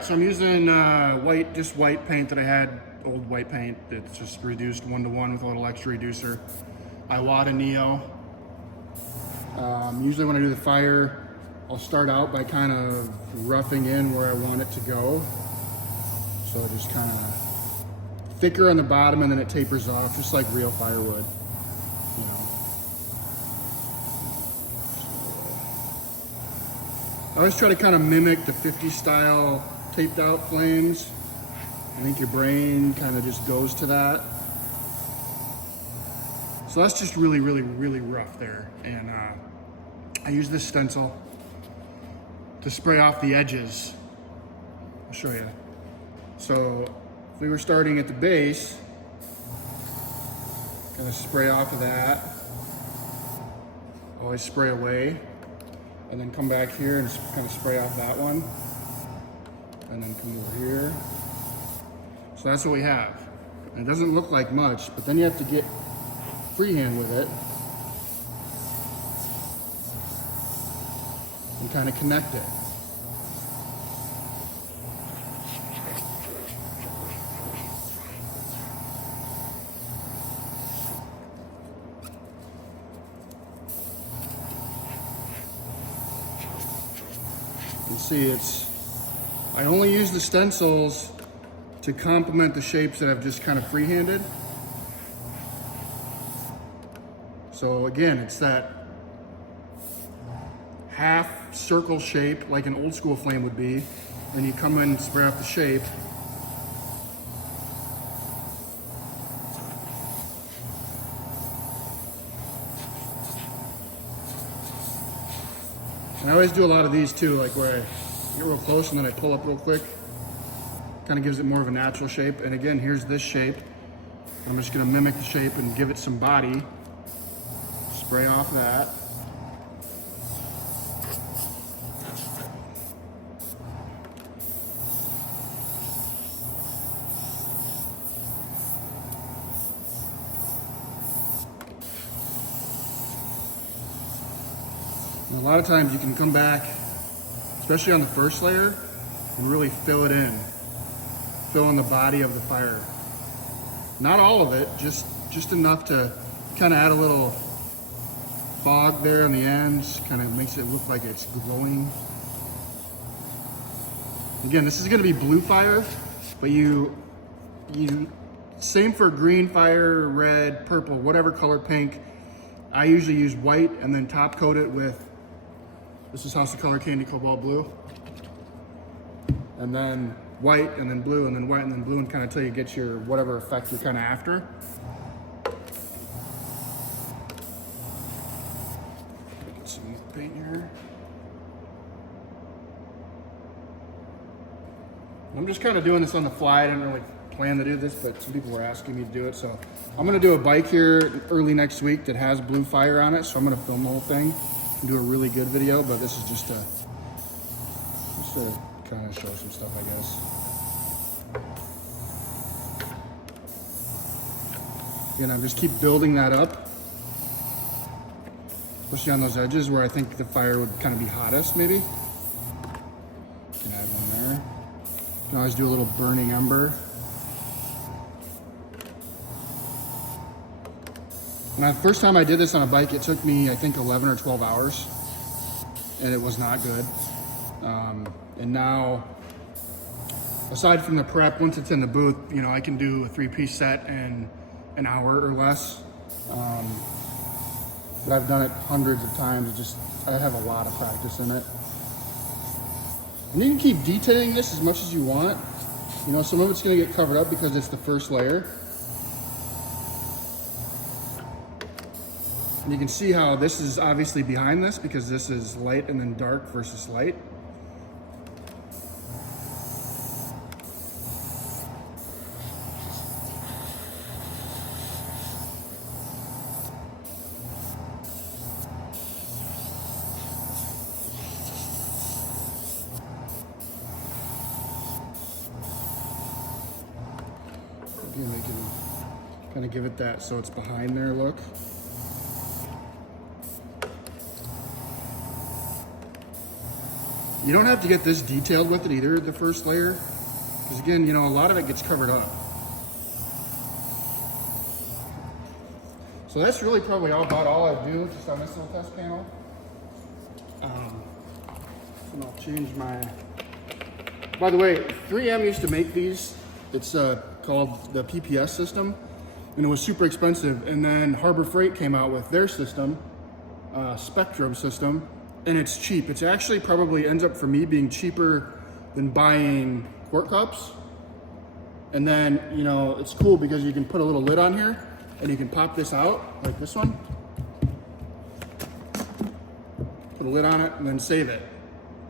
right, so I'm using just white paint that I had, old white paint. It's just reduced 1:1 with a little extra reducer. Iwata Neo. Usually when I do the fire, I'll start out by kind of roughing in where I want it to go. So just kind of thicker on the bottom and then it tapers off, just like real firewood, you know. I always try to kind of mimic the 50s style taped out flames. I think your brain kind of just goes to that. So that's just really, really, really rough there. And I use this stencil to spray off the edges. I'll show you. So if we were starting at the base, gonna spray off of that. Always spray away. And then come back here and kind of spray off that one. And then come over here. So that's what we have. And it doesn't look like much, but then you have to get freehand with it and kind of connect it. You can see I only use the stencils to complement the shapes that I've just kind of freehanded. So again, it's that half circle shape like an old school flame would be. And you come in and spray off the shape. And I always do a lot of these too, like where I get real close and then I pull up real quick. Kind of gives it more of a natural shape. And again, here's this shape. I'm just gonna mimic the shape and give it some body. Spray off that. And a lot of times you can come back, especially on the first layer, and really fill it in. Fill in the body of the fire. Not all of it, just enough to kind of add a little fog there on the ends, kind of makes it look like it's glowing. Again, this is going to be blue fire, but you same for green fire, red, purple, whatever color, pink. I usually use white and then top coat it with, this is House of Color Candy Cobalt Blue. And then white and then blue and then white and then blue, and kind of till you get your whatever effect you're kind of after. Get some paint here. I'm just kind of doing this on the fly. I didn't really plan to do this, but some people were asking me to do it. So I'm going to do a bike here early next week that has blue fire on it. So I'm going to film the whole thing and do a really good video, but this is just to kind of show some stuff, I guess. Again, I just keep building that up, especially on those edges where I think the fire would kind of be hottest, maybe. You can add one there. You can always do a little burning ember. And the first time I did this on a bike, it took me, I think, 11 or 12 hours, and it was not good. And now, aside from the prep, once it's in the booth, you know, I can do a 3-piece set in an hour or less. But I've done it hundreds of times. I have a lot of practice in it. And you can keep detailing this as much as you want. You know, some of it's gonna get covered up because it's the first layer. And you can see how this is obviously behind this because this is light and then dark versus light. Again, we can kind of give it that so it's behind there look. You don't have to get this detailed with it either, the first layer, because again, you know, a lot of it gets covered up. So that's really probably about all I do just on this little test panel. And I'll change my, by the way, 3M used to make these. It's called the PPS system, and it was super expensive. And then Harbor Freight came out with their system, Spectrum system, and it's cheap. It's actually probably ends up for me being cheaper than buying quart cups. And then, you know, it's cool because you can put a little lid on here and you can pop this out like this one. Put a lid on it and then save it.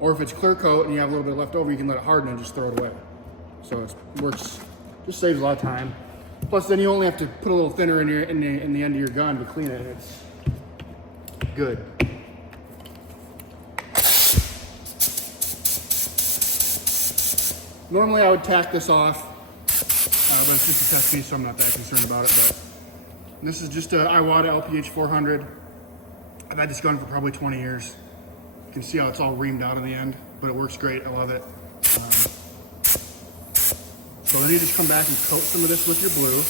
Or if it's clear coat and you have a little bit left over, you can let it harden and just throw it away. So it works, just saves a lot of time. Plus then you only have to put a little thinner in the end of your gun to clean it. It's good. Normally I would tack this off, but it's just a test piece, so I'm not that concerned about it. But this is just a Iwata LPH 400. I've had this gun for probably 20 years. You can see how it's all reamed out in the end, but it works great. I love it. So then you just come back and coat some of this with your blue.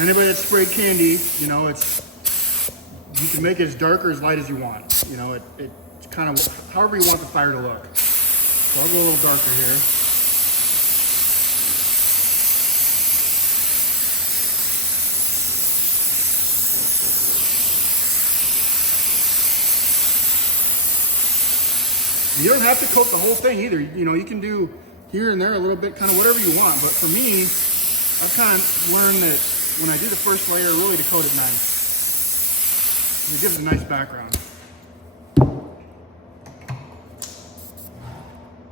And anybody that sprayed candy, you know, you can make it as dark or as light as you want. You know, it's kind of however you want the fire to look. So I'll go a little darker here. You don't have to coat the whole thing either. You know, you can do here and there a little bit, kind of whatever you want. But for me, I've kind of learned that when I do the first layer, really to coat it nice. It gives a nice background.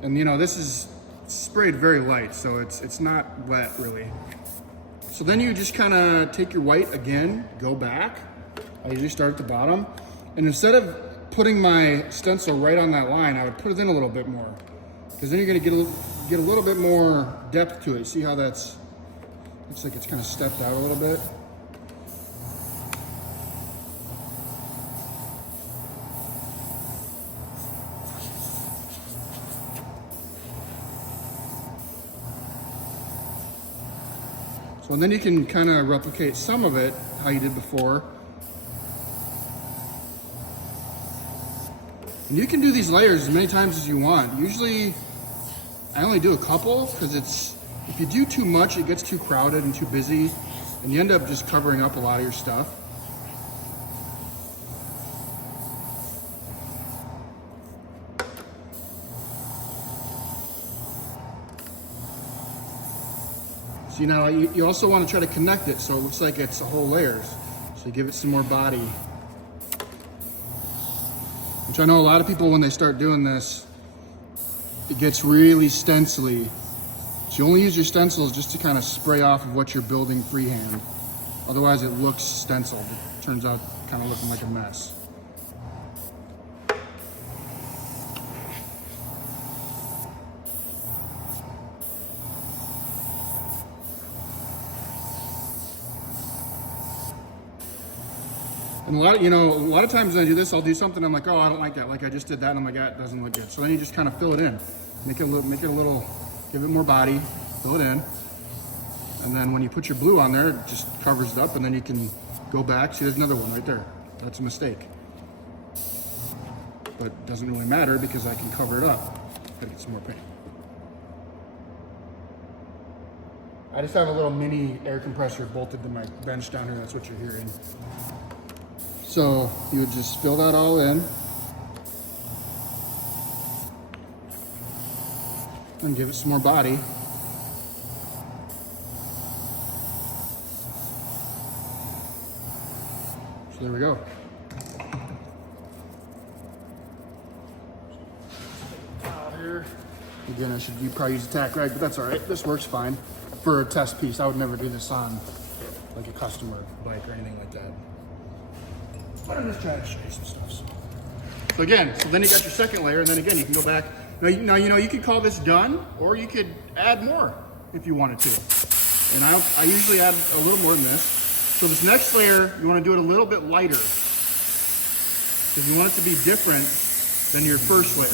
And you know, this is sprayed very light, so it's not wet really. So then you just kind of take your white again, go back. I usually start at the bottom. And instead of putting my stencil right on that line, I would put it in a little bit more, because then you're going to get a little bit more depth to it. See how looks like it's kind of stepped out a little bit. So then you can kind of replicate some of it how you did before. And you can do these layers as many times as you want. Usually, I only do a couple, because if you do too much, it gets too crowded and too busy, and you end up just covering up a lot of your stuff. So now you also want to try to connect it so it looks like it's a whole layers. So you give it some more body. Which I know a lot of people, when they start doing this, it gets really stencily. So you only use your stencils just to kind of spray off of what you're building freehand. Otherwise it looks stenciled. It turns out kind of looking like a mess. And a lot of times when I do this, I'll do something, I'm like, oh, I don't like that. Like I just did that, and I'm like, that doesn't look good. So then you just kind of fill it in. Make it a little, give it more body, fill it in. And then when you put your blue on there, it just covers it up, and then you can go back. See, there's another one right there. That's a mistake. But it doesn't really matter because I can cover it up. Gotta get some more paint. I just have a little mini air compressor bolted to my bench down here. That's what you're hearing. So you would just fill that all in and give it some more body. So there we go. Out here. Again, you probably use a tack rag, but that's all right. This works fine for a test piece. I would never do this on like a customer bike or anything like that. But I'm just trying to show you some stuff. So again, then you got your second layer, and then again, you can go back. Now you could call this done, or you could add more if you wanted to. And I usually add a little more than this. So this next layer, you want to do it a little bit lighter. because you want it to be different than your first layer.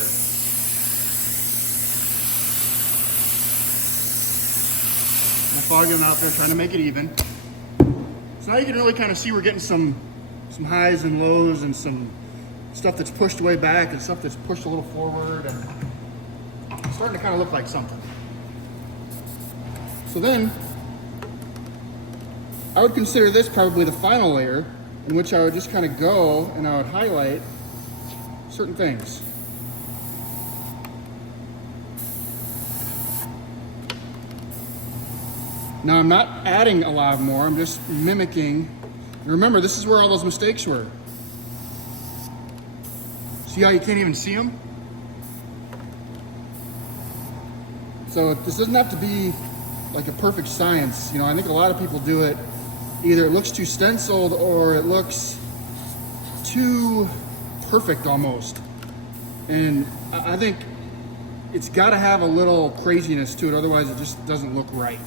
I'm fogging it out there, trying to make it even. So now you can really kind of see we're getting some highs and lows, and some stuff that's pushed way back and stuff that's pushed a little forward, and it's starting to kind of look like something. So then I would consider this probably the final layer, in which I would just kind of go and I would highlight certain things. Now I'm not adding a lot more, I'm just mimicking. Remember, this is where all those mistakes were. See how you can't even see them? So this doesn't have to be like a perfect science. You know, I think a lot of people do it, either it looks too stenciled or it looks too perfect almost. And I think it's got to have a little craziness to it, otherwise it just doesn't look right.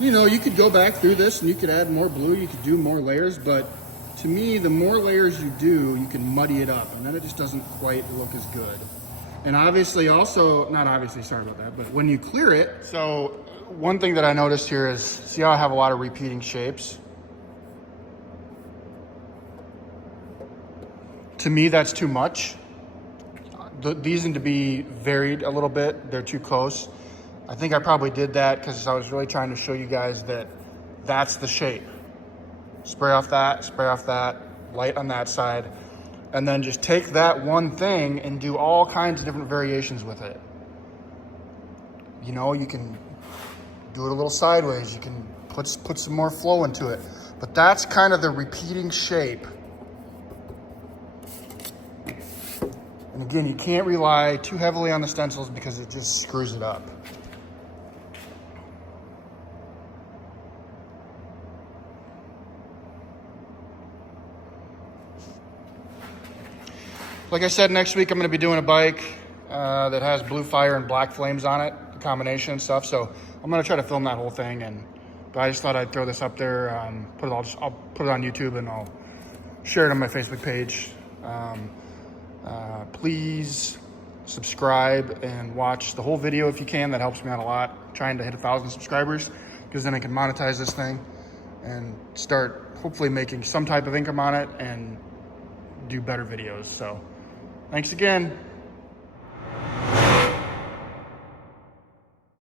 You know, you could go back through this and you could add more blue, you could do more layers, but to me, the more layers you do, you can muddy it up, and then it just doesn't quite look as good. And obviously also, not obviously, sorry about that, but when you clear it, so one thing that I noticed here is, see how I have a lot of repeating shapes? To me, that's too much. These need to be varied a little bit, they're too close. I think I probably did that because I was really trying to show you guys that that's the shape. Spray off that, light on that side, and then just take that one thing and do all kinds of different variations with it. You know, you can do it a little sideways, you can put some more flow into it, but that's kind of the repeating shape. And again, you can't rely too heavily on the stencils because it just screws it up. Like I said, next week I'm going to be doing a bike that has blue fire and black flames on it, the combination and stuff. So I'm going to try to film that whole thing. But I just thought I'd throw this up there. I'll put it on YouTube and I'll share it on my Facebook page. Please subscribe and watch the whole video if you can. That helps me out a lot. I'm trying to hit 1,000 subscribers because then I can monetize this thing and start hopefully making some type of income on it and do better videos. So thanks again.